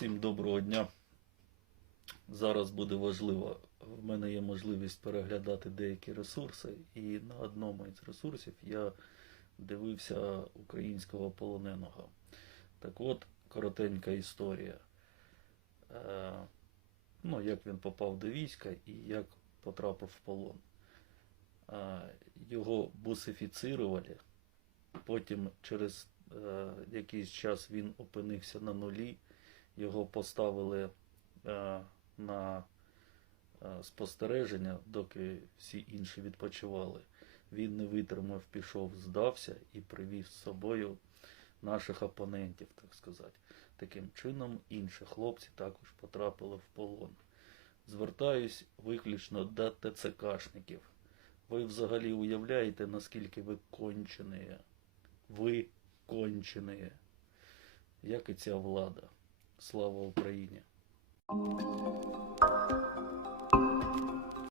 Всім доброго дня. Зараз буде важливо. В мене є можливість переглядати деякі ресурси, і на одному із ресурсів я дивився українського полоненого. Так от, коротенька історія. Е, ну, як він попав до війська і як потрапив в полон. Е, його бусифіцирували, потім через е, якийсь час він опинився на нулі, його поставили е, на е, спостереження, доки всі інші відпочивали. Він не витримав, пішов, здався і привів з собою наших опонентів, так сказати. Таким чином, інші хлопці також потрапили в полон. Звертаюсь виключно до ТЦКшників. Ви взагалі уявляєте, наскільки ви кончені? Ви кончені. Як і ця влада. Слава Україні!